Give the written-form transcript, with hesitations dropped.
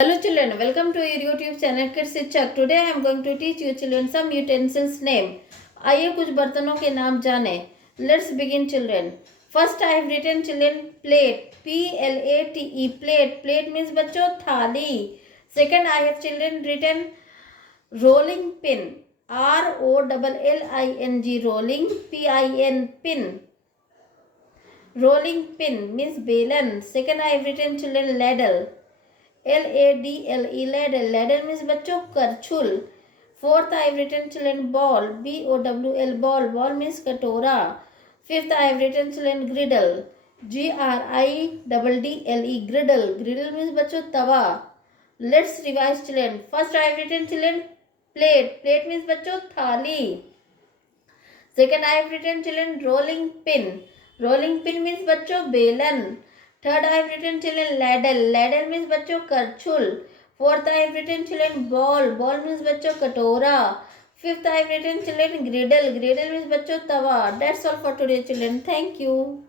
Hello children, welcome to your YouTube channel Kids Shiक्षक. Today I am going to teach you children some utensils name. आइए कुछ बर्तनों के नाम जाने. Let's begin children. First I have written children plate. Plate. Plate. Plate means बच्चों थाली. Second I have children written rolling pin. ROLLING rolling PIN pin. Rolling pin means belan. Second I have written children ladle. LADLE ladle. Ladle means बच्चों करछुल. Fourth I have written children ball. BOWL ball. Ball means कटोरा. Fifth I have written children griddle. GRIDDLE griddle. Griddle means बच्चों तवा. Let's revise children. First I have written children plate. Plate means बच्चों थाली. Second I have written children rolling pin. Rolling pin means बच्चों बेलन. Third I have written children ladle. Ladle means बच्चों करछुल. Fourth I have written children ball. Ball means बच्चों कटोरा. Fifth I have written children griddle. Griddle means बच्चों तवा. That's all for today children. Thank you.